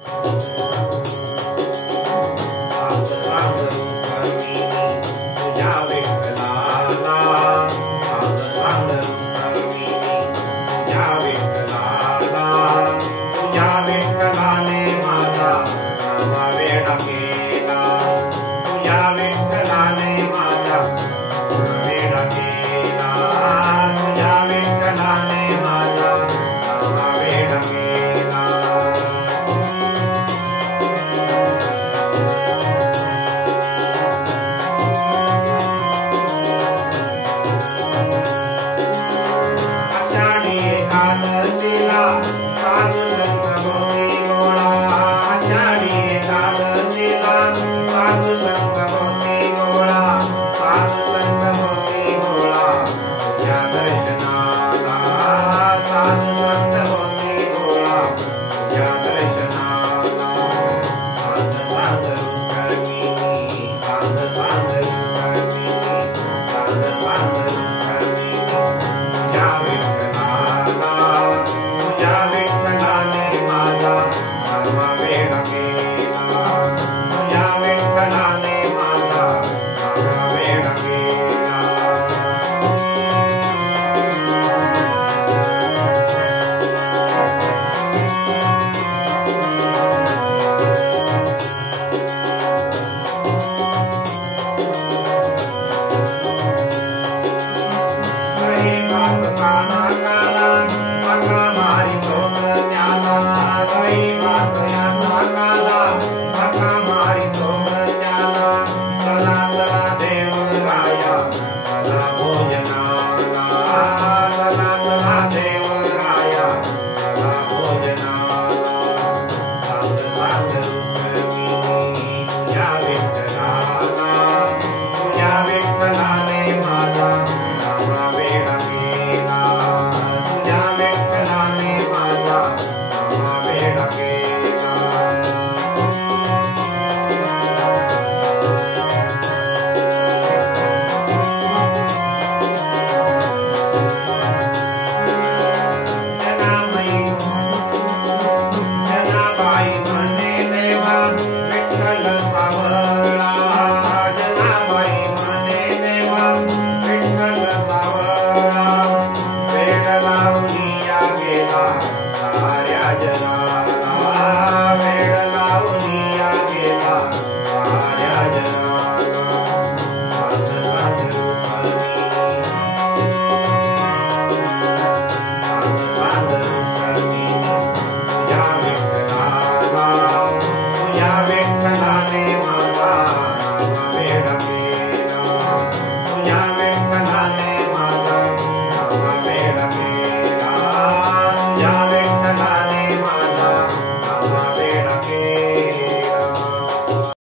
सांग सांग रुक्मिणी तुझ्या विठ्ठलाला, सांग सांग रुक्मिणी तुझ्या विठ्ठलाला, तुझ्या विठ्ठलाने माझा नावा वेडा केला, तुझ्या विठ्ठलाने माझा वेडा केला, तुझ्या विठ्ठलाने माझा नावा वेडा केला. आषाढी एकादशीला साधू संत भोवती गोळा, आषाढी एकादशीला साधू संत भोवती गोळा, साधू संत भोवती गोळा तुझ्या दर्शनाला, साधू संत भोवती गोळा तुझ्या दर्शनाला. सांग सांग रुक्मिणी, सांग सांग रुक्मिणी, सांग सांग रुक्मिणी तुझ्या विठ्ठलाला, तुझ्या विठ्ठलाने माझा नावा वेडा केला, तुझ्या विठ्ठलाने माझा नावा वेडा केला. काही बात काना काला आका मारी तोम त्याला, काही बात याचा काला आका मारी तोम त्याला. चला चला देवराया चला भोजनाला, चला चला देवराया चला भोजनाला. सांग सांग रुक्मिणी